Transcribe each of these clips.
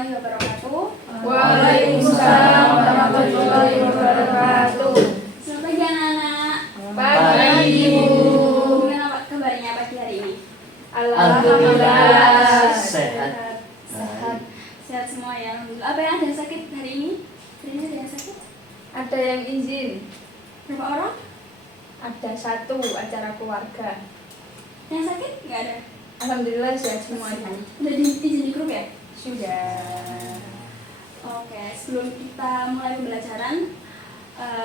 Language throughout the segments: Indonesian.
warahmatullahi wabarakatuh. Waalaikumsalam warahmatullahi wabarakatuh. Selamat pagi anak-anak. Pagi Ibu. Gimana kabarnya pagi hari ini? Alhamdulillah sehat. Sehat semua ya. Alhamdulillah. Apa yang ada yang sakit hari ini? Hari ini ada yang sakit? Ada yang izin. Berapa orang? Ada satu acara keluarga. Yang sakit? Nggak ada. Alhamdulillah sehat semua Ibu. Udah izin di grup ya? Sudah. Oke, sebelum kita mulai pembelajaran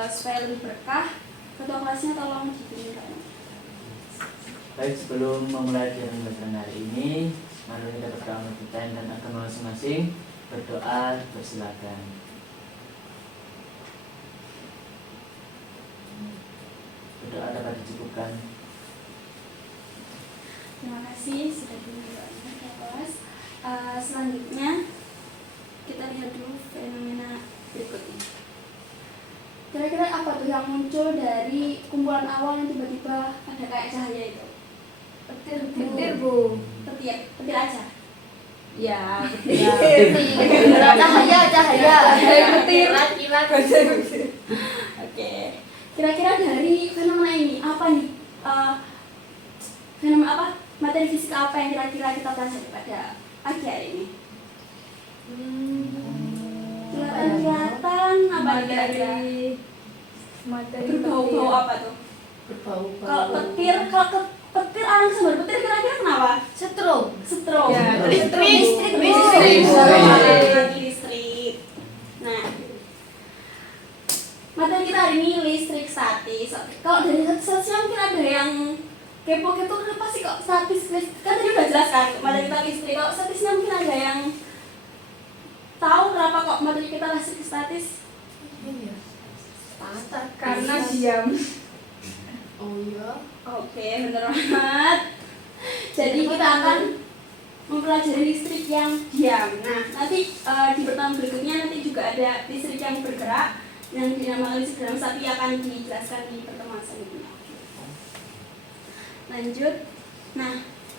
supaya lebih berkah, ketua kelasnya tolong dipimpin. Baik, sebelum memulai pembelajaran hari ini, mari kita berdoa kita dan agama masing-masing. Berdoa, bersilakan. Berdoa dapat dicukupkan. Terima kasih sudah dimengerti kelas. Selanjutnya kita lihat dulu fenomena berikutnya. Kira-kira apa tuh yang muncul dari kumpulan awal yang tiba-tiba ada kayak cahaya itu? Petir Bu. Petir aja. Ya, petir. Cahaya. Petir. Kilat. Oke. Kira-kira dari fenomena ini apa nih? Fenomena apa? Materi fisika apa yang kira-kira kita pelajari pada pagi hari ini? Kelihatan apa nih kira-kira? Materi Berbau-bau apa tuh? Berbau-bau. Kalau petir orang sumber petir kira-kira kenapa? Stroke. Ya, Listrik. Nah, materi kita hari ini listrik statis. Kalau dari statisnya mungkin ada yang kepo kenapa sih kok statis? Kan tadi udah jelas kan materi kita listrik. Kalau statisnya mungkin ada yang tahu kenapa kok materi kita listrik statis? Karena diam. Oh iya. Oke, bener banget. Jadi kita akan mempelajari listrik yang diam. Nah, nanti di pertemuan berikutnya nanti juga ada listrik yang bergerak yang dinamakan listrik dalam, tapi akan dijelaskan di pertemuan selanjutnya. Lanjut. Nah,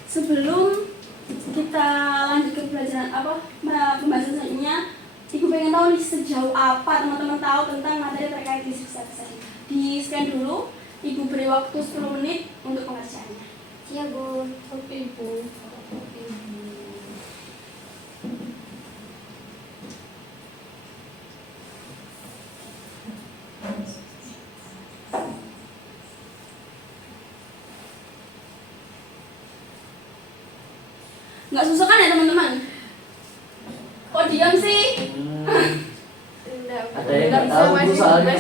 sebelum kita lanjut ke pembelajaran pembahasan selanjutnya, Ibu pengen tahu nih sejauh apa teman-teman tahu tentang materi terkait listrik statis. Di scan dulu. Ibu beri waktu 10 menit untuk pengerjaannya. Iya Bu. Oke Ibu. Nggak susah kan ya teman-teman? Kok diam sih? Ada yang nggak tahu Bu soalnya.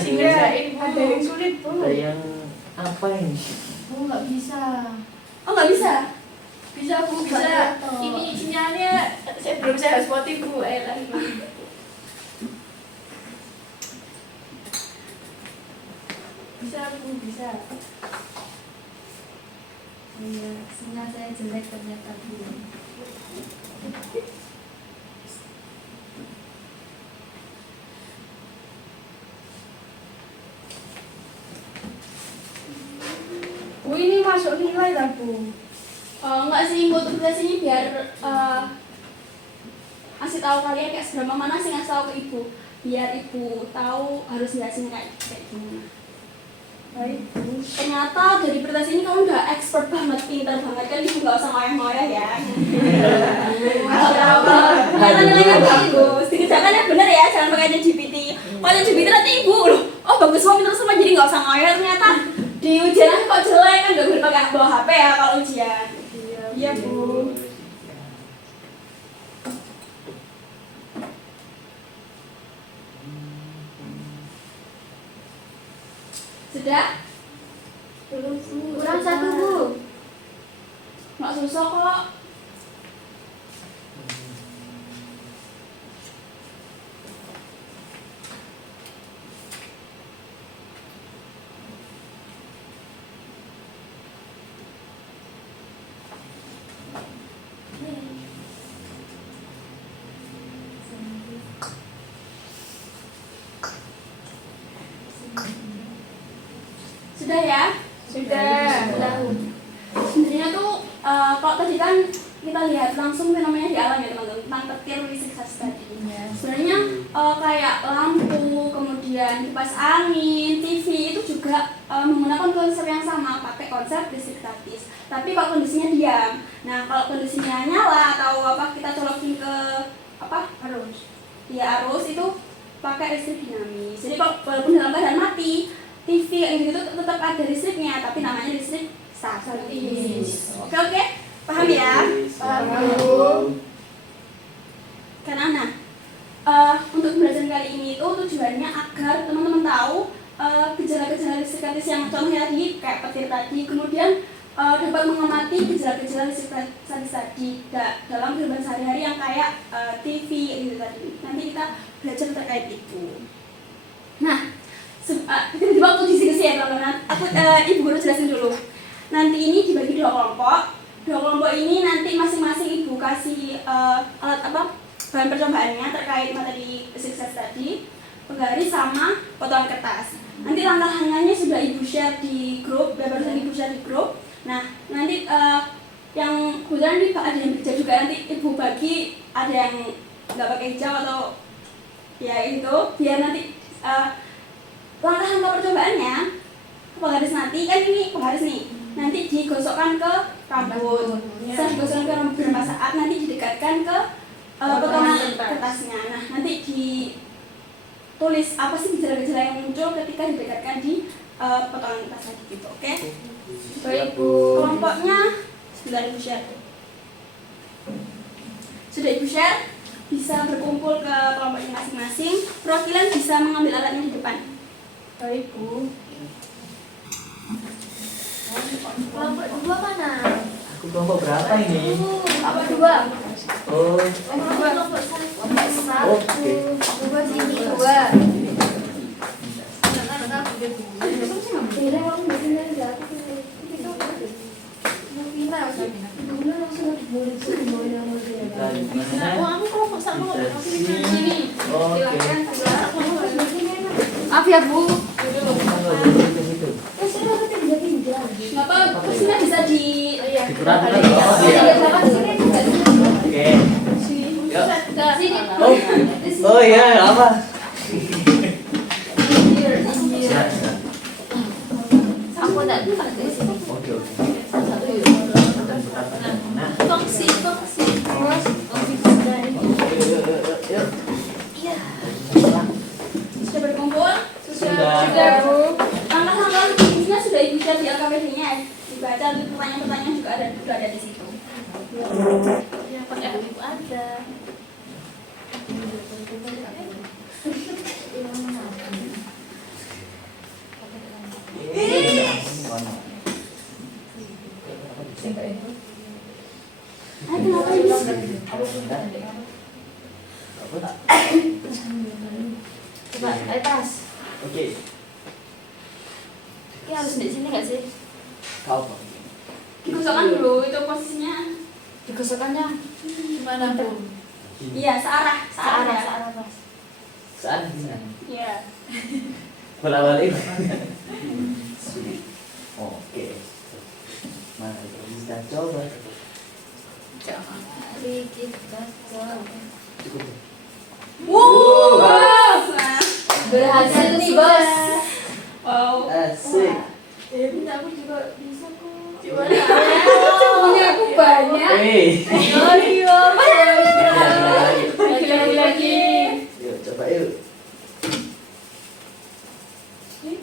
Ada yang sulit Bu. Ada yang apa ini? Oh nggak bisa. Oh nggak bisa? Bisa Bu, bisa. Ini sinyalnya belum saya hotspot Bu. Lagi. Bisa Bu, bisa. Iya, sinyal saya jelek ternyata Bu. Bu, ini masuk nilai lah Bu. Nggak sih, buat tugas ini biar kasih tahu kalian kayak seberapa mana sih ngasih tahu ke ibu, biar ibu tahu harus jelasin kayak gimana. Baik Bu. Ternyata dari pertas ini kamu udah expert banget, pintar banget kan, ibu nggak usah ngoyah-ngoyah ya. Ternyata nilainya bagus, dikerjakan yang bener ya, jangan pakai GPT. Kalau GPT nanti ibu loh, oh bagus semua, pintar semua, jadi nggak usah ngoyah. Ternyata di ujian kok jelek kan, nggak boleh pakai bawa HP ya kalau ujian. Iya Bu. Sudah? Belum Bu. Kurang satu Bu. Nggak susah kok. Sudah ya? Sudah. Sebenarnya tuh kalau tadi kan kita lihat langsung fenomena di alam ya teman-teman, tentang petir listrik statis tadi. Sebenarnya kayak lampu, kemudian kipas angin, TV itu juga menggunakan konsep yang sama, pakai konsep listrik statis. Tapi kalau kondisinya diam, nah kalau kondisinya nyala atau kita colokin ke arus, ya arus itu pakai listrik dinamis. Jadi kalau walaupun dalam keadaan mati, TV itu tetap ada listriknya, tapi namanya listrik statis. Oke, paham ya? Paham. Karena untuk pembelajaran kali ini itu tujuannya agar teman-teman tahu gejala-gejala listrik statis yang contohnya tadi kayak petir tadi, kemudian dapat mengamati gejala-gejala listrik statis tadi dalam kehidupan sehari-hari yang kayak TV gitu tadi. Nanti kita belajar terkait itu. Nah, tiba-tiba waktu diskusi ya teman-teman. Ibu guru jelasin dulu. Nanti ini dibagi 2 kelompok. 2 kelompok ini nanti masing-masing ibu kasih alat bahan percobaannya terkait materi sukses tadi, penggaris sama potongan kertas. Nanti langkah-langkahnya sudah ibu share di grup, barusan ibu share di grup. Nah, nanti yang kebetulan ini ada yang kerja juga, nanti ibu bagi, ada yang nggak pakai hijau atau ya itu, biar nanti langkah-langkah percobaannya penggaris nanti kan ini penggaris nih, nanti digosokkan ke rambut. Setelah digosokkan ke rambut beberapa saat, nanti didekatkan ke potongan kertasnya. Nah, nanti ditulis apa sih gejala-gejala yang muncul ketika didekatkan di potongan kertas tadi gitu. Oke? Baik, kelompoknya sudah ibu share. Sudah ibu share, bisa berkumpul ke kelompoknya masing-masing. Perwakilan bisa mengambil alatnya di depan. Baik, Bu. Kelompok 2 mana? Aku kelompok berapa ini? Apa 2? Oh, Kelompok 1. oke. 2 sini 2. Kita gimana? Aku kelompok 1. Sini. Oke. Maaf ya, Bu. Gitu. Nggak apa, kursinya bisa di Dikurangkan loh. Oh, iya. Oke. sini. Oh iya, apa? Aku enggak di sini. Oke. Nah, Fungsi. Iya. Sudah berkumpul? Sudah. Bu. Langkah-langkah intinya sudah ibu share di LKPD-nya. Dibaca, pertanyaan-pertanyaan juga ada di situ. Ya, pakai ibu ada. Kenapa ini? Coba, ayo tas. Oke. Ini harus di sini nggak sih? Kau apa? Digosokkan dulu, itu posisinya. Digosokannya Gimana, Bu? Iya, searah ya. Searah, Mas. Saat di sana. Iya. Bola-balik. Oke. Mari kita coba. Mari kita coba. Cukup. Wow. berhasil nih, Bos. Wow. Asik. Aku juga bisa kok. Punya aku banyak. Lagi. Yuk, coba yuk.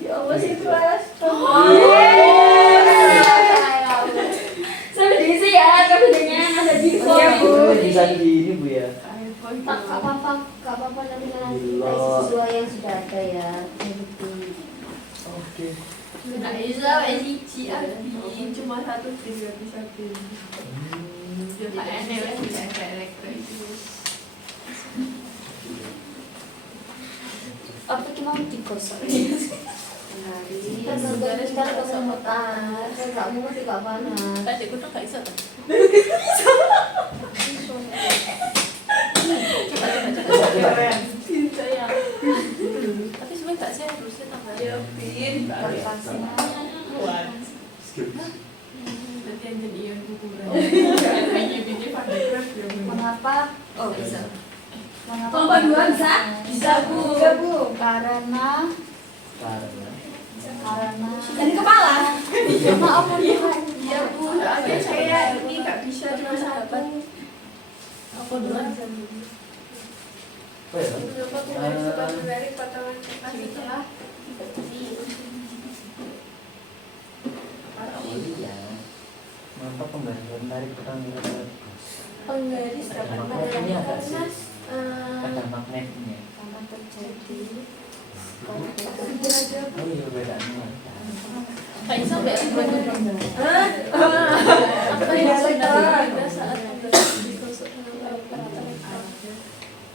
Ya Allah sih kelas. Sampai diisi ya, kabinetnya ada di Iya, Bu. Bisa gini, Bu ya. Gak apa-apa nanti kita Gila. sesuai yang sudah ada ya. Oke. Nggak bisa, siji cuma satu juga bisa Pak Enel bisa elektrik. Apa kita mau digosok? Hari Kita sebenarnya kita sudah ketemu tas, nggak mau juga panas. Tadi aku tuh nggak bisa kan? Coba. Bisa ya. Tapi sebenarnya nggak sih harusnya tambah. Ya, pin. Nanti yang jadi yang kukuran. Lagi bini pada Mengapa? Oh bisa. Kelompok 2 bisa? Bisa, Bu. Bisa, Bu. Karena Dari kepala. maaf Iya, Bu. Soalnya saya ini nggak bisa cuma satu. aku duluan. Apa ya? Kenapa penggaris sepatu dari potongan kertas itu lah? Iya. Mengapa pembahasan tarik potongan kertas? Penggaris Ada dapat magnetnya menggaris nggak sih? kertas. Ada magnetnya. Karena terjadi Oh iya bedanya. Kayak sampai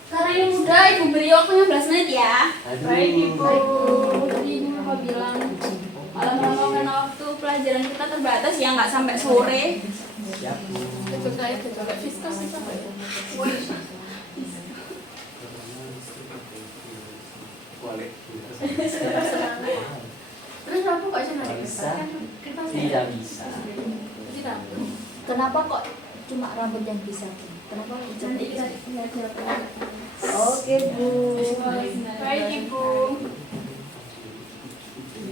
Karena ini mudah, Ibu beri waktunya 15 menit ya. Baik, Ibu. Jadi ini Mama bilang kalau karena waktu pelajaran kita terbatas ya nggak sampai sore. Siap Bu. Itu kayak gejolak viskus itu apa ya? Terus aku kok cuma Bisa. kita Tidak bisa. tidak. kenapa kok cuma rambut yang bisa? Kenapa Nanti kita lihat jawabannya. Oke, Bu. Baik Ibu.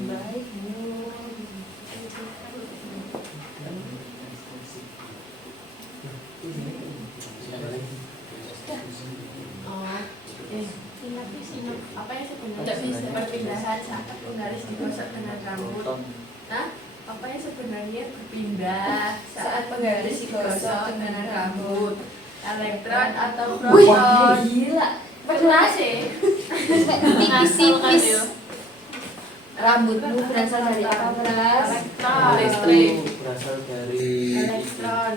Baik, Bu. Apa yang sebenarnya perpindahan saat penggaris digosok dengan rambut? Nah, apa yang sebenarnya berpindah saat penggaris digosok dengan rambut? Elektron atau proton? Gila. Pernah sih? Tipis-tipis. Rambutmu berasal dari apa, Beras? Elektron, listrik, Berasal dari elektron.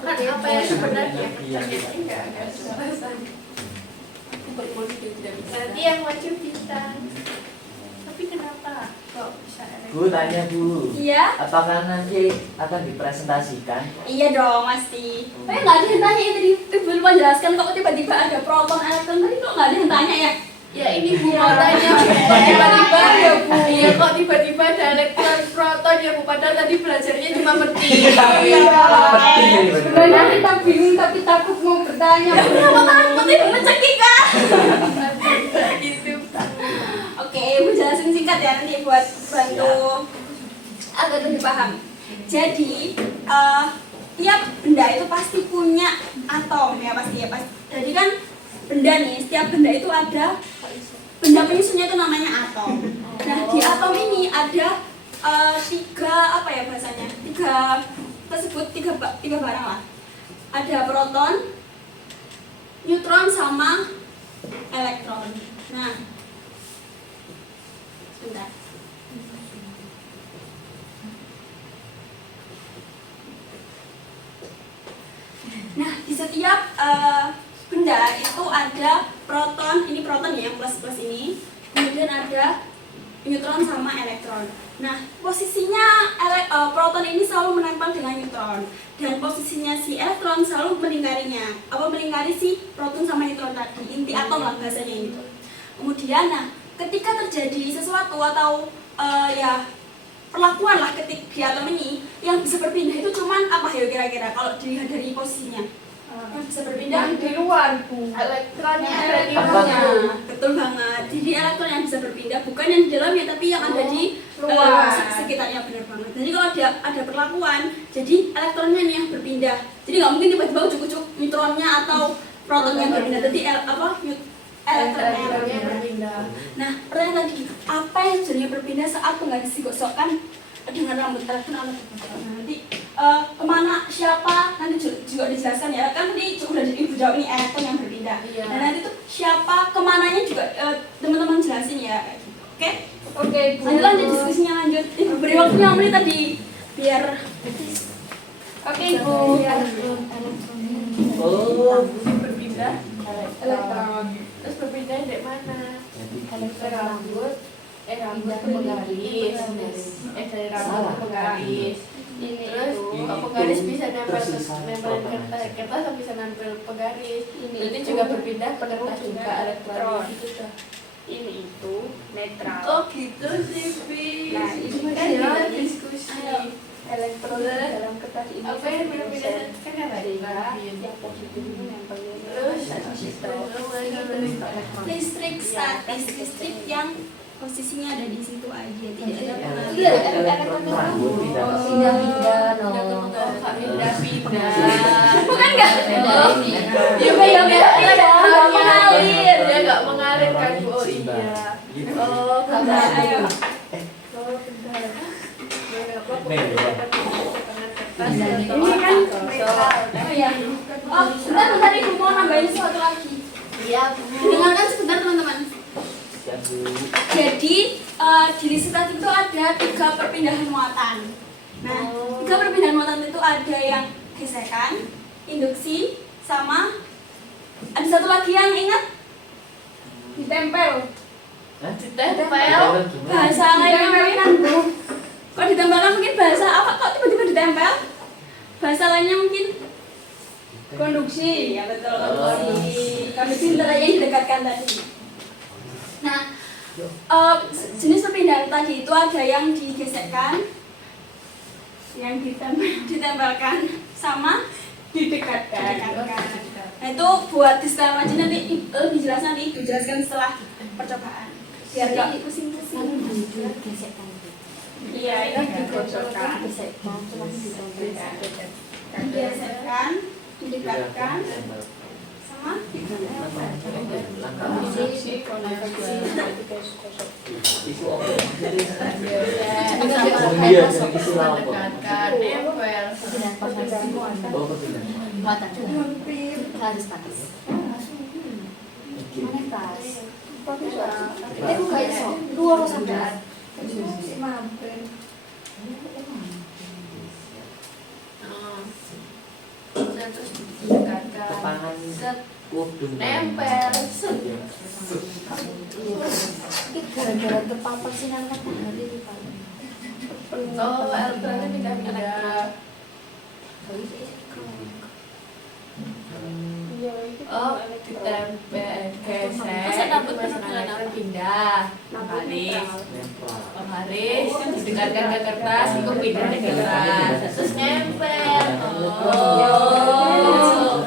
Kan apa yang sebenarnya? Ternyata enggak ada kejelasan. Nanti yang maju bintang. Tapi kenapa kok bisa Bu, tanya Bu. Iya. Apakah nanti akan dipresentasikan? Iya dong, pasti. Tapi nggak ada yang tanya tadi. Ibu lupa jelaskan kok tiba-tiba ada proton elektron tadi kok nggak ada yang tanya ya? Ya ini Bu mau tanya tiba-tiba ya Bu. Iya kok tiba-tiba ada elektron proton ya Bu, padahal tadi belajarnya cuma petir. Sebenarnya kita bingung tapi takut mau bertanya. Kenapa takut Ibu mencekik kan? Gitu. Oke, Ibu jelasin singkat ya nanti buat bantu agar lebih paham. Jadi, tiap benda itu pasti punya atom ya pasti. Jadi kan benda nih, setiap benda itu ada benda penyusunnya itu namanya atom. Nah, di atom ini ada tiga apa ya bahasanya? Tiga barang lah. Ada proton, neutron sama elektron. Nah, sebentar. Nah, di setiap benda itu ada proton, ini proton ya, yang plus ini. Kemudian ada neutron sama elektron. Nah, posisinya proton ini selalu menempel dengan neutron, dan posisinya si elektron selalu melingkarinya. Melingkari si proton sama neutron tadi, inti atom lah bahasanya itu. Kemudian, nah, ketika terjadi sesuatu atau ya perlakuan lah ketik di atom ini yang bisa berpindah itu cuman apa ya kira-kira kalau dilihat dari posisinya yang bisa berpindah Yang di luar, Bu. Elektronnya yang ada di Apa? mana? betul banget. Jadi elektron yang bisa berpindah bukan yang di dalamnya tapi yang ada di luar. sekitarnya, benar banget. Jadi kalau ada perlakuan, jadi elektronnya nih yang berpindah. Jadi nggak mungkin tiba-tiba ujuk-ujuk neutronnya atau protonnya yang berpindah. Jadi elektronnya yang berpindah. Nah, pertanyaan tadi, apa yang jadinya berpindah saat penggaris digosokkan dengan rambut elektron atau proton? Nah, nanti kemana, siapa, nanti juga dijelaskan ya. Kan tadi udah Ibu jawab ini elektron yang berpindah. Iya. Dan nanti tuh siapa, kemananya juga teman-teman jelasin ya. Oke? Oke, Bu. Lanjut diskusinya lanjut. Ibu beri waktunya menit tadi biar Oke, Bu. Oh, Berpindah Elektron. terus berpindah dari mana? jadi Dari rambut rambut ke penggaris dari rambut ke penggaris. Terus penggaris bisa nempel kertas atau bisa nempel penggaris. Berarti juga berpindah ke kertas juga elektron gitu tuh. Ini itu netral. Oh gitu sih, Bi. Nah, ini kan dia. kita diskusi. Elektron dalam kertas ini Apa yang berpindah kan ada sehingga yang positif itu nempelnya terus habis itu listrik statis, listrik yang posisinya ada di situ aja, tidak ada pengaruh. Elektron rambut tidak. Pindah-pindah no. Pindah-pindah. Bukan nggak? Dia Iya, mengalir. Dia nggak mengalir kan? Oh iya. Oh, Nah, ayo. Ini kan oh ya. Oh, bentar Ibu mau nambahin sesuatu lagi. Iya. Dengarkan sebentar teman-teman. Siap, Bu. Jadi di listrik itu ada 3 perpindahan muatan. Nah, 3 perpindahan muatan itu ada yang gesekan, induksi, sama ada satu lagi yang ingat ditempel. Hah? Ditempel. Gimana? Bahasa lainnya kan Bu. Kalau ditempelkan mungkin bahasa apa? Kok tiba-tiba ditempel? Bahasa lainnya mungkin konduksi. Ya betul, konduksi. Konduksi antara yang didekatkan tadi. Nah, jenis perpindahan tadi itu ada yang digesekkan, yang ditempelkan, sama didekatkan. Nah itu buat di setelah aja nanti lebih jelas nanti Ibu jelaskan setelah percobaan. Biar nggak pusing-pusing. Iya, itu digosokkan, digesekkan, didekatkan, sama Muatan harus panas. Mana tas? Itu kayak so, dua sadar. Terus didekatkan. Kepangan. Set. Waduh. Nempel. Set. Ini gara-gara terpapar sinar matahari di paling. Oh, elektronnya pindah-pindah. Oh, ditempel, gesek, elektron pindah. Baris. Baris, didekatkan ke kertas, itu pindah ke kertas. Terus nempel. Oh.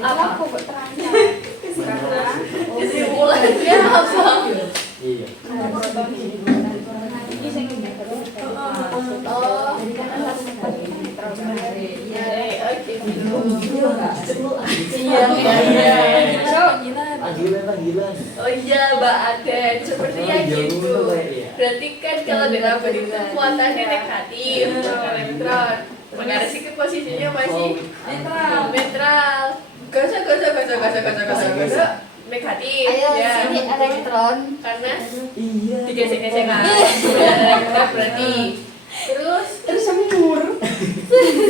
Apa? Kesimpulannya apa? Iya. Oh, Panggilan. oh iya, Mbak Aden, sepertinya gitu. Berarti kan kalau diraba itu muatannya negatif, elektron. Penggaris itu posisinya masih netral. Gosok, negatif. Ayo Ya. sini elektron. Karena Iya. digesek-gesek kan. Elektron berarti. Terus sembur.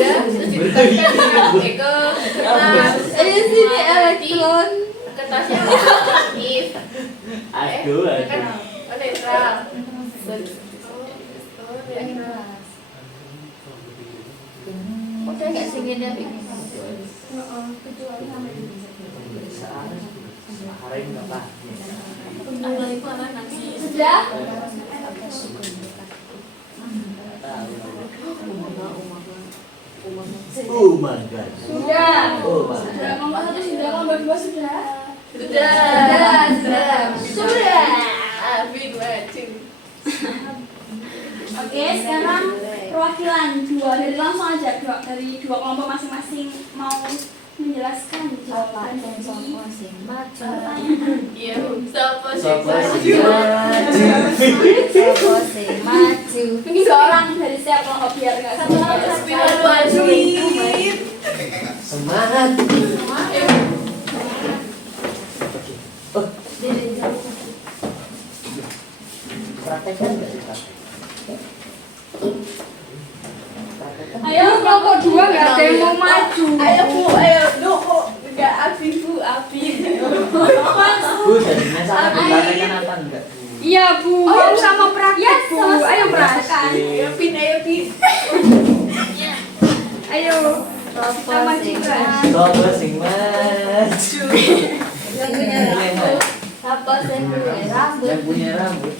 Ya, terus ditekan ke kertas. Ayo sini elektron. Kertasnya aktif. Aduh, Kan aduh. netral. Udah nggak singinnya begini. Hari ini apa? sudah. Oh my god. Sudah. Oh my Sudah god. kelompok 1 sudah, kelompok 2 sudah. Sudah. Amin maju. Oke, sekarang perwakilan dari langsung aja dari 2 kelompok masing-masing mau menjelaskan jawaban dari pertanyaan. Iya, stop Sopo posisi. Maju. Mungkin 2 orang dari setiap kelompok biar nggak satu orang. Semangat. Oh, praktekkan nggak sih praktek? Ayo kelompok 2 nggak ada yang mau maju. Ayo Bu, ayo. Duh, kok enggak api Bu, api. Bu, jadinya salah dipraktekkan apa enggak? Iya Bu, Oh, sama praktek Ya, Bu. sama-sama Ayo praktek. Ayo Pin, ayo Pin. Ayo. Sama juga. Sopo sing maju. Siapa sih punya rambut? Yang punya rambut.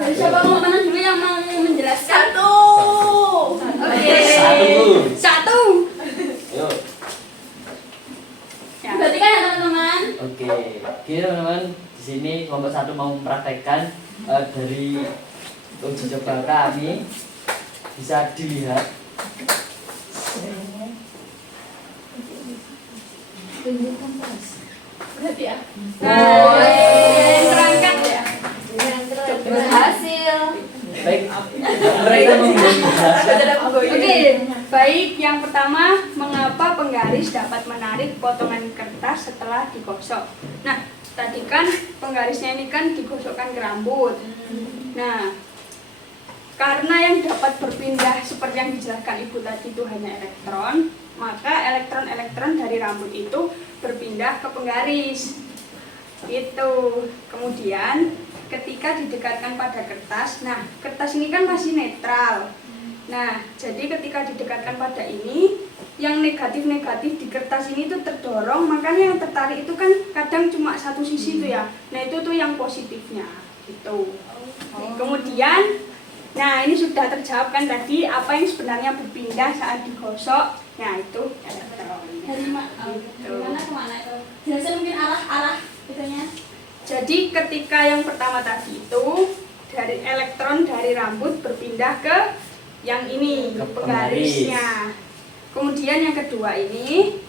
Dari siapa kelompok mana dulu yang mau menjelaskan? Satu. Oke. Satu. Yuk. Ya, berarti kan ya teman-teman. Oke. Oke teman-teman, di sini kelompok 1 mau mempraktekkan dari uji coba kami. Bisa dilihat. Tunjukkan pas. Berarti ya. Terangkan ya. Berhasil. Baik, mereka menjelaskan. Oke, baik. Yang pertama, mengapa penggaris dapat menarik potongan kertas setelah digosok? Nah, tadi kan penggarisnya ini kan digosokkan ke rambut. Nah, karena yang dapat berpindah seperti yang dijelaskan Ibu tadi itu hanya elektron, maka elektron-elektron dari rambut itu berpindah ke penggaris. Itu. Kemudian ketika didekatkan pada kertas, nah kertas ini kan masih netral. Nah, jadi ketika didekatkan pada ini, yang negatif-negatif di kertas ini tuh terdorong, makanya yang tertarik itu kan kadang cuma satu sisi tuh ya. Nah, itu tuh yang positifnya gitu. Kemudian nah, ini sudah terjawab kan tadi apa yang sebenarnya berpindah saat digosok. Nah, itu elektron. Dari mana ke mana itu? Jelaskan mungkin arah itunya. Jadi ketika yang pertama tadi itu dari elektron dari rambut berpindah ke yang ini, Ke penggarisnya. Kemudian yang kedua ini,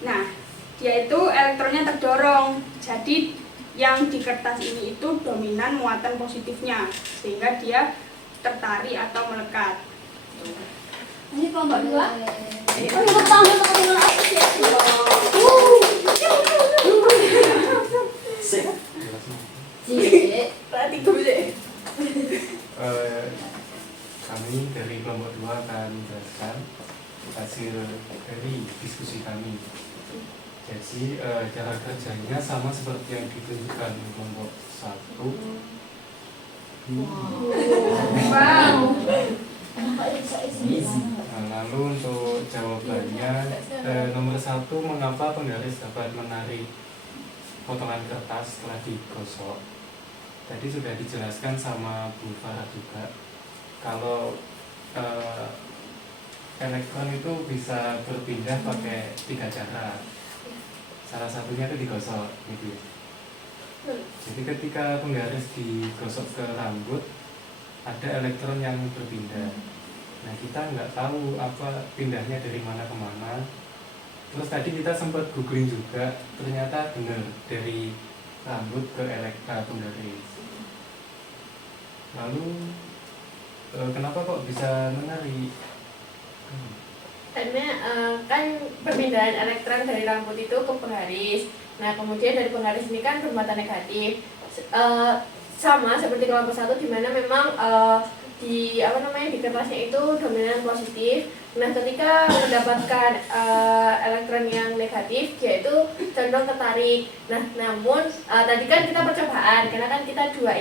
nah dia itu elektronnya terdorong. Jadi yang di kertas ini itu dominan muatan positifnya, sehingga dia tertarik atau melekat. Ini kelompok 2. Oh, tepuk tangan untuk kebenaran apresiasi. Sip. Berarti gue bisa. Kami dari kelompok 2 akan menjelaskan hasil dari diskusi kami. Jadi cara kerjanya sama seperti yang ditunjukkan di kelompok 1. Wow. Nah, lalu untuk jawabannya nomor 1, mengapa penggaris dapat menarik potongan kertas setelah digosok? Tadi sudah dijelaskan sama Bu Farah juga. Kalau elektron itu bisa berpindah pakai 3 cara. Salah satunya itu digosok, gitu ya. Jadi ketika penggaris digosok ke rambut, ada elektron yang berpindah. Nah, kita nggak tahu apa pindahnya dari mana ke mana. Terus tadi kita sempat googling juga, ternyata benar dari rambut ke penggaris. Lalu kenapa kok bisa menarik? Karena kan perpindahan elektron dari rambut itu ke penggaris. Nah, kemudian dari penggaris ini kan bermuatan negatif. Sama seperti kelompok 1 di mana memang di kertasnya itu dominan positif. Nah, ketika mendapatkan elektron yang negatif, dia itu cenderung tertarik. Nah, namun tadi kan kita percobaan, karena kan kita dua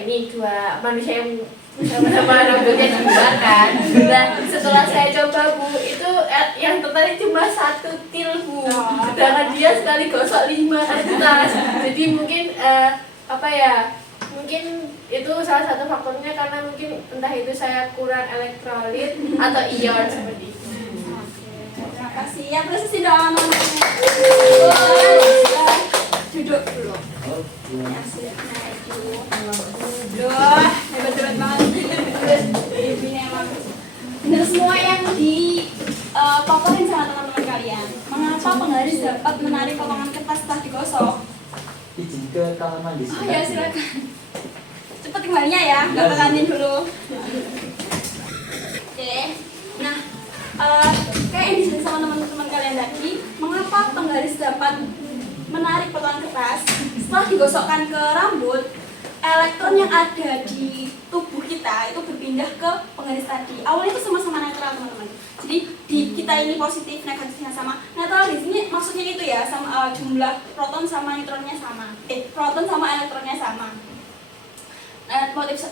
manusia yang sama-sama rambutnya di luar kan. Nah, setelah saya coba Bu, itu yang tertarik cuma 1 til Bu. Sedangkan dia sekali gosok 5 kertas. Jadi mungkin mungkin itu salah satu faktornya karena mungkin entah itu saya kurang elektrolit atau ion seperti itu. Terima kasih. Ya, proses doa duduk dulu. Ya, Duh, hebat banget. Ini emang benar semua yang dipaparin sama teman-teman kalian. Mengapa penggaris dapat menarik potongan kertas setelah digosok? Izin ke kamar mandi. Oh ya, silakan. Cepat kembalinya ya, nggak ke kantin dulu. Oke, nah kayak yang disebut sama teman-teman kalian tadi, mengapa penggaris dapat menarik potongan kertas setelah digosokkan ke rambut? Elektron yang ada di tubuh kita itu berpindah ke penggaris tadi. Awalnya itu sama-sama netral teman-teman. Jadi di kita ini positif, negatifnya sama. Netral di sini maksudnya itu ya, sama jumlah proton sama neutronnya sama. Proton sama elektronnya sama.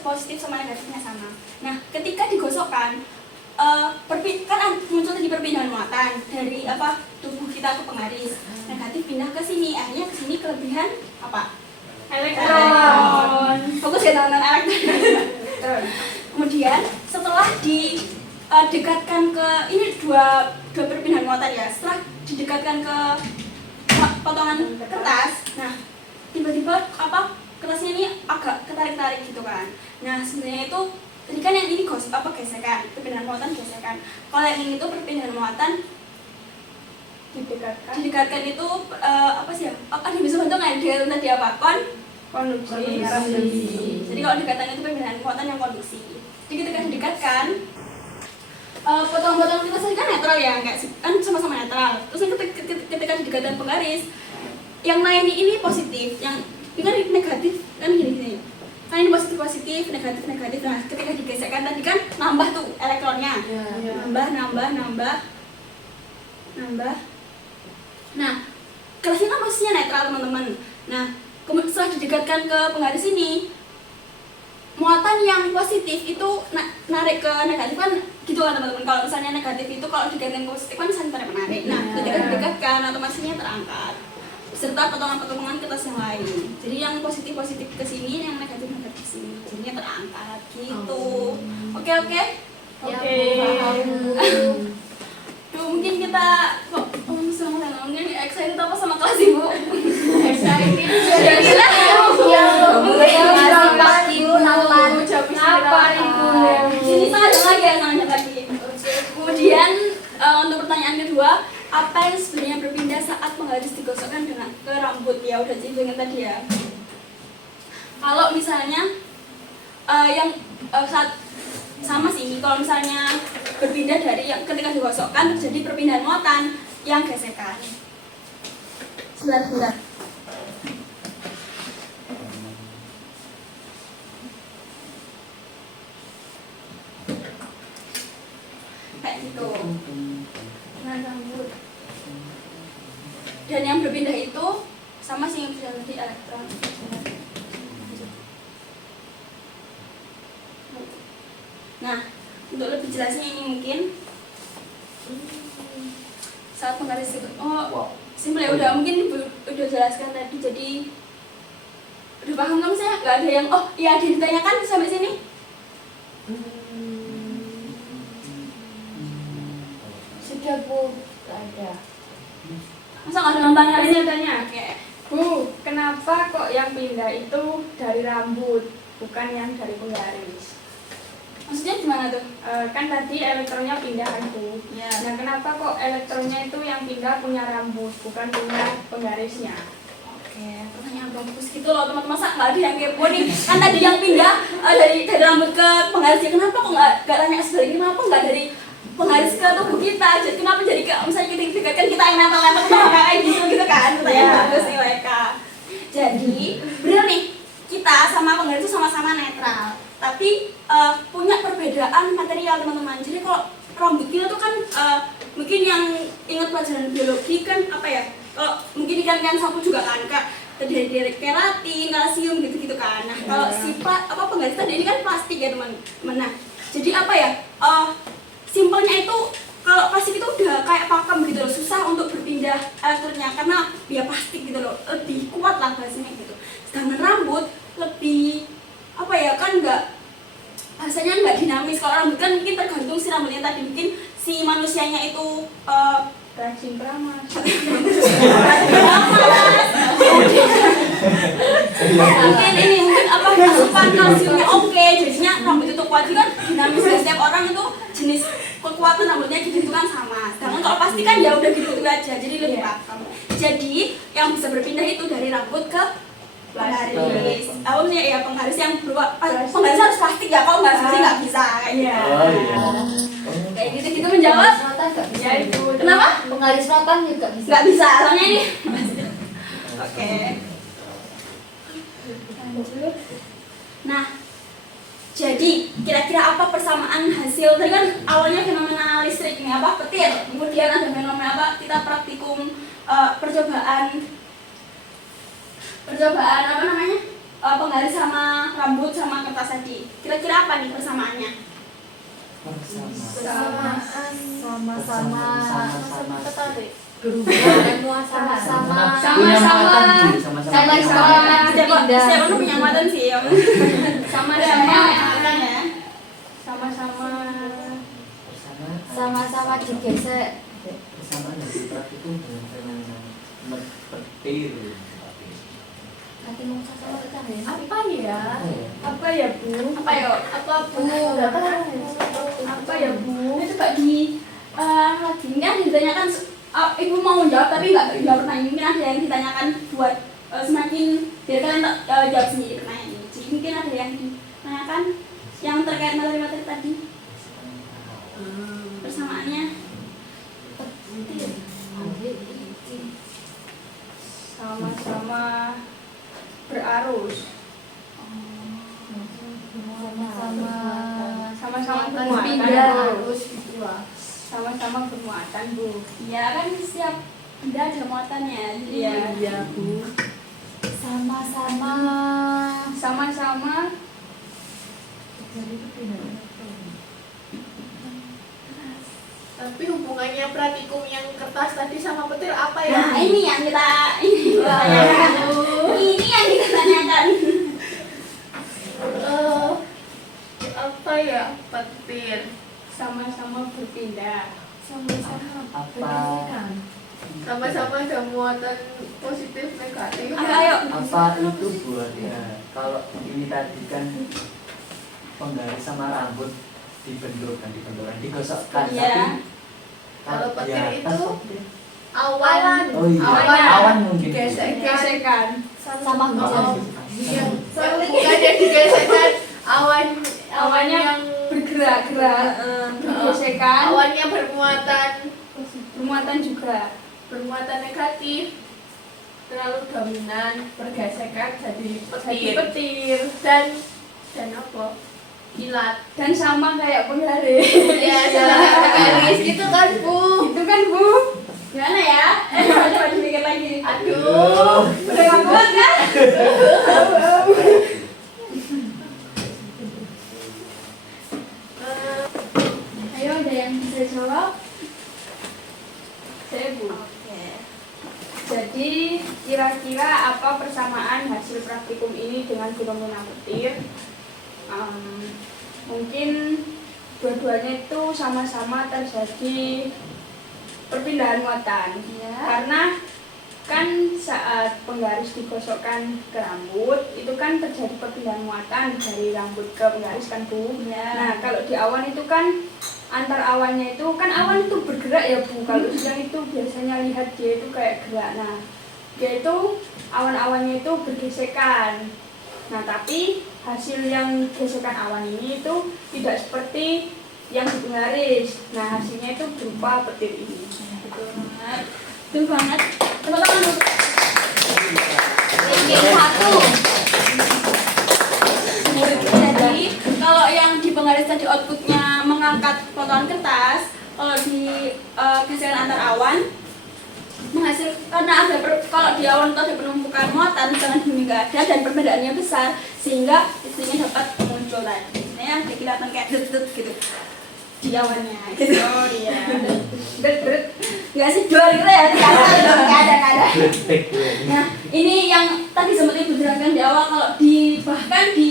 Positif sama negatifnya sama. Nah, ketika digosokkan, kan muncul tadi perpindahan muatan dari tubuh kita ke penggaris. Negatif pindah ke sini, akhirnya ke sini kelebihan apa? Elektron. Fokus ya teman-teman, elektron. Kemudian setelah didekatkan ke ini dua perpindahan muatan ya. Setelah didekatkan ke potongan kertas, nah tiba-tiba tiba-tiba kertasnya ini agak ketarik-tarik gitu kan. Nah sebenarnya itu tadi kan yang ini gesekan, perpindahan muatan gesekan. Kalau yang ini tuh perpindahan muatan didekatkan itu apa sih ya? Ada bisa bantu nggak dia tadi apa? Konduksi. Jadi kalau dekatan itu perpindahan muatan yang konduksi. Jadi ketika didekatkan potong-potong kita tadi kan netral ya, kayak kan sama-sama netral. Terus ketika didekatkan penggaris, yang lain ini positif, yang ini kan negatif kan gini. Kan ini positif, negatif. Nah, ketika digesekkan tadi kan nambah tuh elektronnya. Nambah. Nah, kelasnya kan posisinya netral teman-teman. Nah, setelah didekatkan ke penggaris ini, muatan yang positif itu narik ke negatif kan gitu kan teman-teman. Kalau misalnya negatif itu kalau didekatkan ke positif kan saling tarik menarik. Nah, ketika didekatkan otomatisnya terangkat serta potongan-potongan kertas yang lain. Jadi yang positif ke sini, yang negatif ke sini. Jadinya terangkat gitu. Oke. Duh, mungkin kita kok mungkin excited apa sama kelas Ibu? Excited. Sini ada lagi. Kemudian untuk pertanyaan kedua, apa yang sebenarnya berpindah saat penggaris digosokkan dengan ke rambut? Ya udah diingat tadi ya. Kalau misalnya yang saat sama sih, kalau misalnya berpindah dari yang ketika digosokkan terjadi perpindahan muatan yang gesekan. Sebentar. Kayak gitu. Nah, rambut. Dan yang berpindah itu sama sih yang bisa di elektron. Nah, untuk lebih jelasnya ini mungkin saat penggaris itu, simpel ya udah mungkin udah jelaskan tadi, jadi udah paham kan saya? Gak ada yang iya ada yang ditanyakan sampai sini? Sudah Bu, ada. Masa nggak ada yang Tanya. Oke. Bu, kenapa kok yang pindah itu dari rambut, bukan yang dari penggaris? Maksudnya gimana tuh? Kan tadi elektronnya pindahan Bu. Ya. Nah, kenapa kok elektronnya itu yang pindah punya rambut, bukan punya penggarisnya? Oke, pertanyaan bagus gitu loh teman-teman. Masa nggak ada yang kepo nih? Kan tadi yang pindah dari rambut ke penggarisnya. Kenapa kok nggak tanya sebaliknya? Kenapa nggak dari penggaris ke tubuh kita? Jadi kenapa jadi misalnya kita kan kita yang nempel-nempel kayak gitu kan? Pertanyaan bagus nih Leka. Jadi bener nih, kita sama penggaris itu sama-sama netral, tapi punya perbedaan material teman-teman. Jadi kalau rambut kita tuh kan mungkin yang ingat pelajaran biologi kan apa ya? Kalau mungkin ikan sapu juga kan kak terdiri dari keratin, kalsium gitu-gitu kan. Nah kalau sifat penggaris tadi ini kan plastik ya teman-teman. Nah jadi apa ya? Simpelnya itu kalau plastik itu udah kayak pakem gitu loh, susah untuk berpindah elektronnya karena dia plastik gitu loh, lebih kuat lah bahasanya gitu. Sedangkan rambut lebih apa ya, kan bahasanya nggak dinamis. Kalau rambut kan mungkin tergantung si rambutnya tadi, mungkin si manusianya itu Rajin Pramas. mungkin asupan kalsiumnya oke, jadinya rambut itu kuat. Kan dinamis, setiap orang itu jenis kekuatan rambutnya gitu kan sama. Sedangkan kalau pasti kan ya udah gitu aja, jadi lebih pakem. Jadi yang bisa berpindah itu dari rambut ke penggaris. Maksudnya ya penggaris yang berupa penggaris harus plastik ya, kalau nggak pasti nggak bisa kayak gitu. Kayak gitu menjawab. Ya itu. Kenapa? Penggaris rotan juga bisa. Nggak bisa, soalnya ini. Oke. Lanjut. Nah, jadi kira-kira apa persamaan hasil? Tadi kan awalnya fenomena listrik ini petir. Kemudian ada fenomena kita praktikum percobaan penggaris sama rambut sama kertas tadi. Kira-kira apa nih persamaannya? Sama-sama tertarik. berhubungan sama-sama Siapa tuh punya muatan sih? sama-sama digesek. Persamaan hasil praktikum dengan fenomena petir. Nanti ngomong sama kita ya. Apa ya? Apa ya Bu? Apa yo? Apa Bu? Apa ya Bu? Itu coba di lagi ini kan ditanyakan ibu mau jawab tapi nggak pernah ini, mungkin ada yang ditanyakan buat semakin biar kalian jawab sendiri pertanyaan ini. Jadi mungkin ada yang ditanyakan yang terkait materi-materi tadi persamaannya. Sama-sama berarus. Sama-sama bermuatan Bu. Sama-sama bermuatan Bu. Ya kan setiap benda ada muatannya. Jadi Iya Bu. Sama-sama Sama-sama Tapi hubungannya praktikum yang kertas tadi sama petir apa ya? nah ini yang kita tanyakan. Ini yang kita tanyakan. Apa ya? Petir. sama-sama berpindah. Apa Sama-sama ada muatan positif negatif. Ayo. apa itu buat ya? Kalau ini tadi kan penggaris sama rambut dibenturkan digosokkan, Iya. tapi Kalau di petir atas itu petir. awan. Oh iya, Awan. awan mungkin. Gesekan. sama Awan. Iya. Bukan yang digesekkan awan Awannya yang bergerak-gerak, bergesekan, awannya bermuatan bermuatan negatif, terlalu dominan, bergesekan jadi jadi petir petir dan apa? Kilat. dan sama kayak penggaris. Ya, sama garis gitu kan Bu. Itu kan Bu. Gimana ya? Coba dipikir lagi. Aduh. Udah nggak kuat kan? Ayo ada yang bisa jawab? Saya Bu. Oke. Jadi kira-kira apa persamaan hasil praktikum ini dengan fenomena petir? Mungkin dua-duanya itu sama-sama terjadi perpindahan muatan. Iya. Karena kan saat penggaris digosokkan ke rambut itu kan terjadi perpindahan muatan dari rambut ke penggaris kan Bu. Iya. Nah kalau di awan itu kan antar awannya itu kan awan itu bergerak ya Bu. Kalau siang itu biasanya lihat dia itu kayak gerak. Nah dia itu awan-awannya itu bergesekan. Nah tapi hasil yang gesekan awan ini itu tidak seperti yang di penggaris. Nah hasilnya itu berupa petir ini. Betul banget. Betul banget. Teman-teman dulu. Ini satu. Jadi kalau yang di penggaris tadi outputnya mengangkat potongan kertas, kalau di gesekan antar awan menghasil karena kalau di awan itu ada penumpukan muatan dengan bumi nggak ada dan perbedaannya besar sehingga istrinya dapat muncul tadi. Nah yang kelihatan kayak dut gitu di awannya gitu. Oh iya. Dut nggak sih dua gitu ya? Nggak ada. Nah ini yang tadi sempat ibu jelaskan di awal kalau bahkan di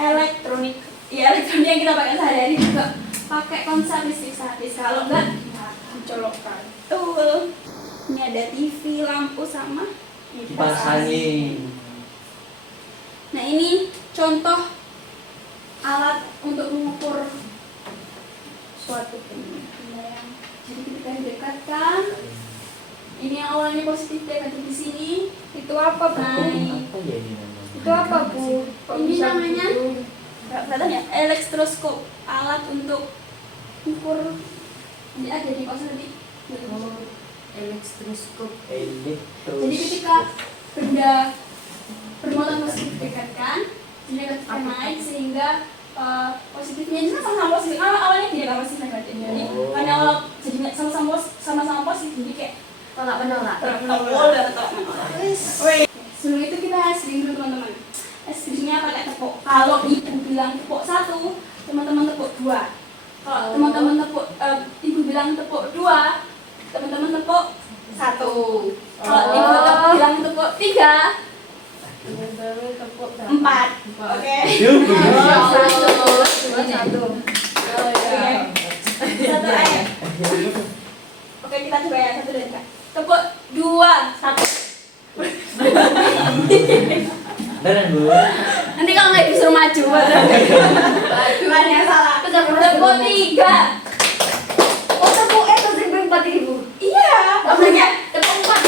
elektronik yang kita pakai sehari-hari juga pakai konsep listrik statis. Kalau enggak Dicolokkan. betul. Ini ada TV, lampu sama Kipas angin. Nah ini contoh alat untuk mengukur suatu benda yang jadi ketika didekatkan ini yang awalnya positif negatif di sini Itu apa Bu? naik. Apa ya ini namanya? Itu apa Bu? Kok Ini bisa namanya begitu? nggak kelihatan ya, elektroskop, alat untuk ukur. Jadi ada di pos nanti. Elektroskop. Jadi ketika benda bermuatan positif didekatkan, negatifnya naik sehingga positifnya ini sama-sama positif. Awalnya dia nggak positif negatif. Jadi karena awal jadi sama-sama positif jadi kayak Tolak menolak. tolak menolak. Sebelum itu kita screen dulu teman-teman. Screennya pakai tepuk. Kalau ibu bilang tepuk 1, teman-teman tepuk 2. Kalau teman-teman tepuk ibu bilang tepuk 2, teman-teman tepuk 1. Kalau ibu bilang tepuk 3, 4. Oke. Satu. Satu aja. Oke, kita coba ya 1 dan 3. Tepuk 2, 1. Beneran Bu. Nanti kalau nggak disuruh maju, mana yang salah? Tepuk 3. Oh, tepuk terus 4.000. Iya, makanya tepuk 4.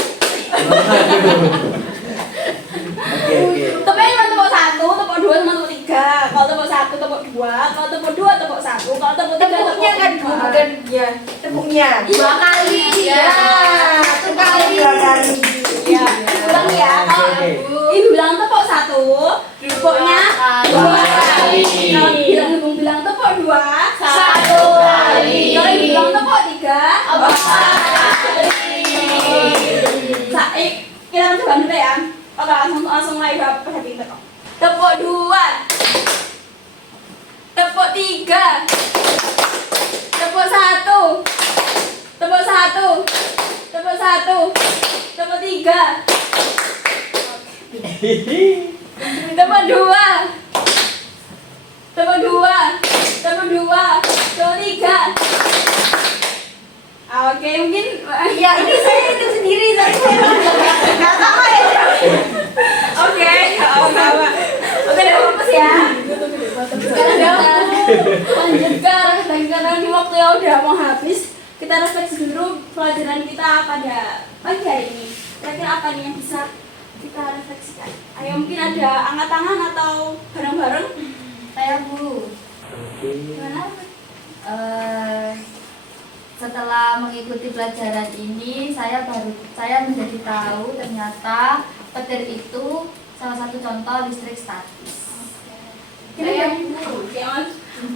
Oke. Tepuknya cuma tepuk 1, tepuk 2 sama tepuk 3. Kalau tepuk 1 tepuk 2, kalau tepuk 2 tepuk 1, kalau tepuk 3 tepuk Tepuknya kan 2. bukan ya. Tepuknya. 2 kali. Ya. 1 kali. 2 kali. Ya, ulang ya. Kalau Oke. ibu bilang tepuk 1, tepuknya 2 kali. Kalau ibu bilang tepuk 2, 1 kali. Kalau ibu bilang tepuk 3, 4 kali. Kita coba dulu ya. Oke, langsung mulai berapa pinter kok. Tepuk 2, tepuk 3, tepuk 1, tepuk 1, tepuk 1, tepuk 3, tepuk 2, tepuk 2, tepuk 2, tepuk 3. Oke, mungkin Ya, ini saya itu sendiri, saya nggak sama ya. Oke, apa-apa. Oke, udah fokus ya. Sekarang kita lanjutkan karena ini waktu yang udah mau habis. Kita refleksi dulu pelajaran kita pada pagi hari ini. Kira-kira apa nih yang bisa kita refleksikan? Ayo, mungkin ada angkat tangan atau bareng-bareng. Saya Bu. Oke. Gimana? Setelah mengikuti pelajaran ini, saya menjadi tahu ternyata petir itu salah satu contoh listrik statis.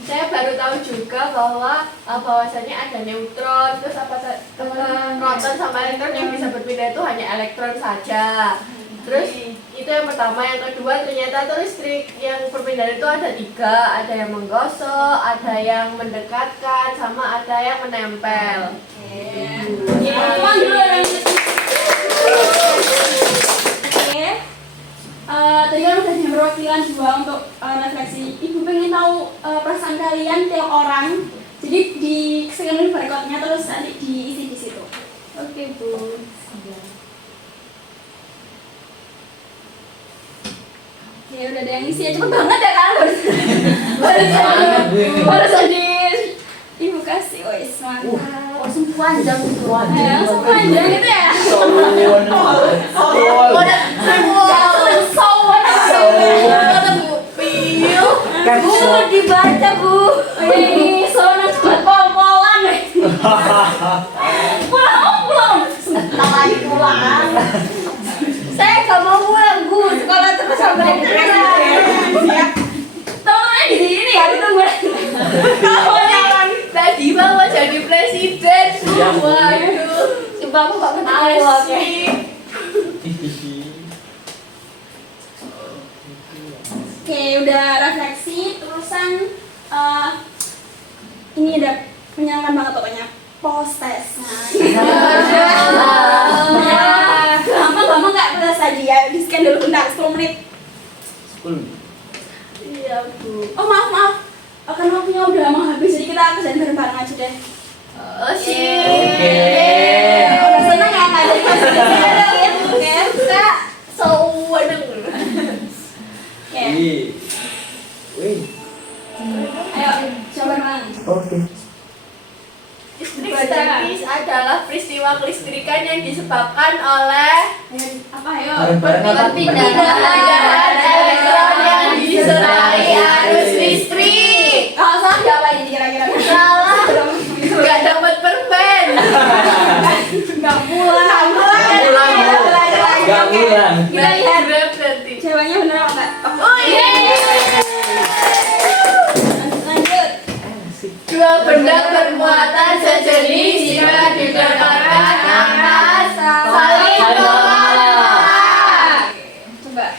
Saya baru tahu juga bahwa bahwasanya ada neutron, terus proton sama elektron yang bisa berpindah itu hanya elektron saja. Terus itu yang pertama, yang kedua ternyata tuh listrik yang perpindahan itu ada 3, ada yang menggosok, ada yang mendekatkan, sama ada yang menempel. Teman dulu yang Oke. Tadi kan udah punya perwakilan 2 untuk refleksi. Ibu pengen tahu perasaan kalian tiap orang. Jadi di scan barcode-nya terus nanti diisi di situ. Oke, Bu. Ya udah ada yang isi ya, cepet banget ya kan barusan di ibu kasih, wes mantap. Langsung panjang itu. Langsung panjang gitu ya. Bu, dibaca Bu. Ini soalnya buat pol-polan. Pulang. Sebentar lagi pulang. Saya nggak mau pulang Bu, sekolah terus sampai di Siap. Teman-temannya di sini ya, ditunggu. Kamu jalan. Tadi mau jadi presiden. Waduh. Coba aku nggak mau Asik. Oke, udah refleksi, terusan ini udah menyenangkan banget pokoknya. Post test. Gampang nggak tes tadi ya? Di scan dulu bentar, 10 menit. 10. Iya Bu. Oh maaf. Kan waktunya udah mau habis, jadi kita kerjain bareng-bareng aja deh. Oke. Udah seneng ya nggak jadi masukin? Oke, Kak. Oke. Wih. Ayo, coba bareng. Oke. Listrik statis adalah peristiwa kelistrikan yang disebabkan oleh Apa ayo? perpindahan elektron yang diserai arus listrik. Kalau salah siapa ini kira-kira? Salah, nggak dapat perben. Nggak pulang. Gak pulang. Kita lihat Grab nanti. ceweknya bener apa enggak? Oh iya. Lanjut. Dua benda bermuatan sejenis jika didekatkan akan saling menolak. Coba.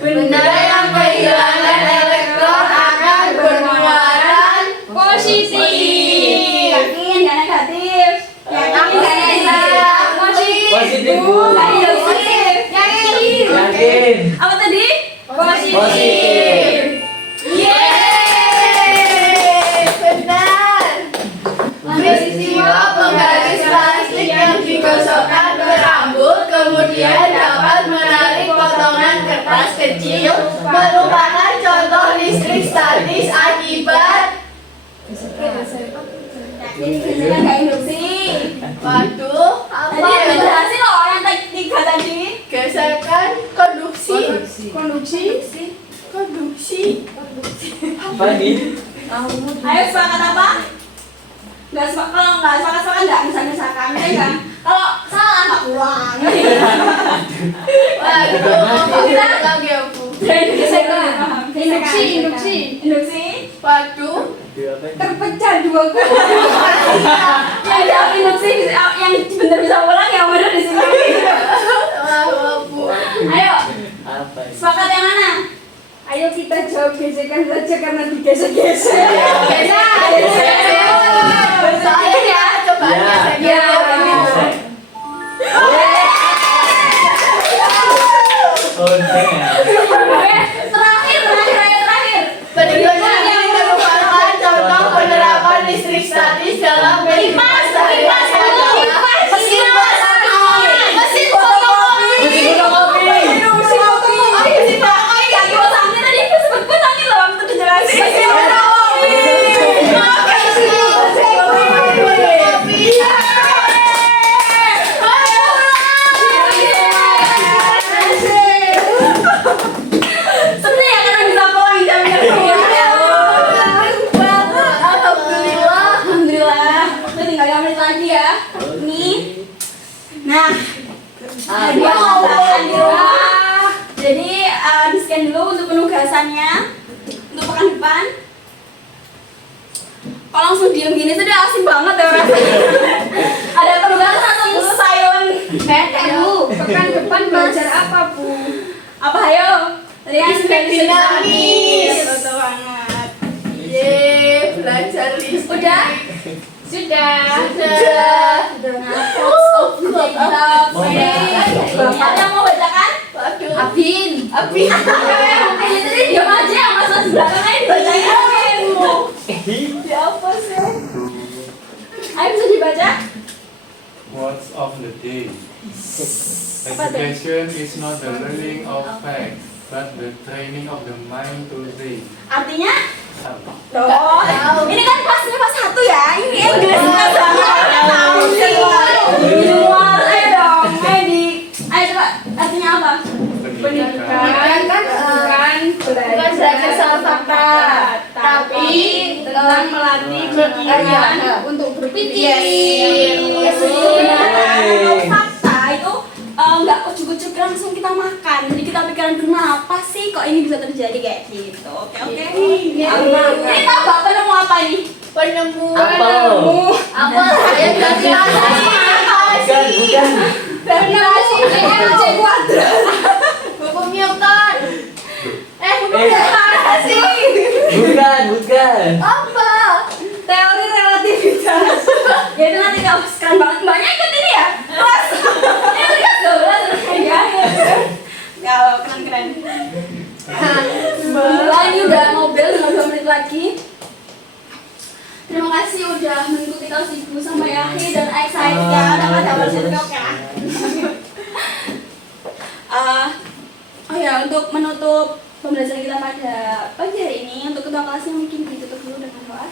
Benda yang kehilangan elektron akan bermuatan positif. Yakin nggak negatif? Yakin nggak negatif? Positif Bu. Ayo positif. Yakin. Yakin. Apa tadi? Positif. Yeay, benar. Peristiwa penggaris plastik yang Ia dapat menarik potongan kertas kecil, merupakan contoh listrik statis akibat. Jadi biasanya nggak induksi. Waduh, Tadi apa udah ya? jelasin loh yang tiga tadi. Gesekan konduksi. Apa nih? Ayo sepakat apa? Nggak sepakat, kalau nggak sepakat nggak misal-misalkan ya kan? Kalau salah nggak pulang. Waduh, apa lagi ya Bu? Induksi. Waduh, Aduh, apa ini? Terpecah dua kali. Yang jawab induksi, yang bener bisa pulang yang bener di sini. wah Bu. Ayo, Apa ini? sepakat yang mana? Ayo kita jawab gesekan saja karena digesek-gesek. Soalnya ya, coba Ya. gesekan. Ya, Gesek. Oh, enggak. Terakhir. Berikutnya ini merupakan contoh penerapan listrik statis dalam kehidupan sehari-hari. Mesin fotokopi. Mesin fotokopi. Mesin fotokopi nggak kiwasannya tadi sebut kiwasannya loh waktu dijelasin. Mesin fotokopi. Sebenarnya karena bisa pulang jamnya Alhamdulillah. Itu tinggal 5 menit lagi ya. Nih. Nah, dia mau makan di rumah. Jadi di scan dulu untuk penugasannya untuk pekan depan. Kalau langsung diem gini tuh dia asing banget ya rasanya. Ada penugasan atau silent? Bu, pekan depan belajar apa, Bu? Apa ayo? Tadi yang Listrik dinamis. Betul banget. Yeay, belajar listrik. Udah? Sudah. Sudah. Nah, quotes of the day kita Mau pada hari ini. Ada yang mau bacakan? Waduh. Abin. Abi. Ayo tadi diam aja yang masalah di belakang aja dibacain. Ya apa sih? Ayo bisa dibaca? Words of the day. Education is not the learning of facts, but the training of the mind to think. Artinya? Apa? Loh, ini kan kelasnya kelas 1 ya. Ini English kelas 1. Tahu sih. Di luar ayo dong. Ayo coba artinya apa? Pendidikan. Bukan belajar soal fakta, tapi tentang melatih pikiran untuk berpikir. Sebenarnya fakta itu nggak ujuk-ujuk langsung kita makan. Jadi kita pikiran kenapa sih kok ini bisa terjadi kayak gitu. Oke. Ini tahu nggak penemu apa ini? Penemu. Apa? Saya belajar Bukan. Definisi MC kuadrat. buku Newton. Bukan apa sih? Bukan. Apa? Teori relativitas. Ya itu nanti kau keren banget. Mbaknya ikut ini ya? Kelas. Ini kelas 12 ya. Kalau keren. Alhamdulillah ini udah mobil 15 menit lagi. Terima kasih udah mengikuti kelas ibu sampai akhir dan excited ya. Dapat dapat situ oke lah. Oh ya, untuk menutup pembelajaran kita pada pagi hari ini, untuk ketua kelasnya mungkin ditutup dulu dengan doa.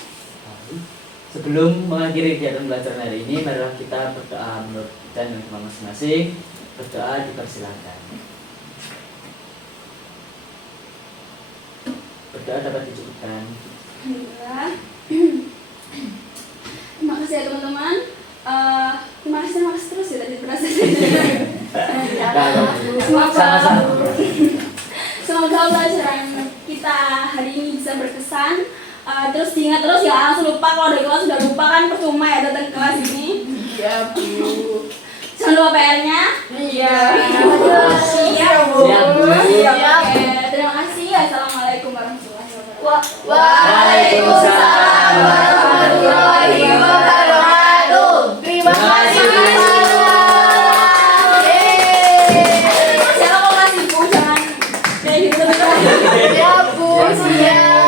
Sebelum mengakhiri kegiatan belajar hari ini, marilah kita berdoa menurut dan agama masing-masing. Berdoa dipersilakan. Berdoa dapat dicukupkan. Alhamdulillah. Terima kasih ya teman-teman. Terima kasih terus ya tadi berasa. Sama-sama. Semoga pelajaran kita hari ini bisa berkesan. Terus diingat terus ya, langsung lupa kalau dari kelas sudah lupa kan percuma ya datang ke kelas ini. Iya Bu. Jangan lupa PR-nya. Iya. Siap Bu. Siap, Bu. Siap. Oke, terima kasih. Assalamualaikum warahmatullahi wabarakatuh. Waalaikumsalam warahmatullahi wabarakatuh. Terima kasih. Jangan lupa kasih Bu, jangan kayak gitu. Ya Bu, siap.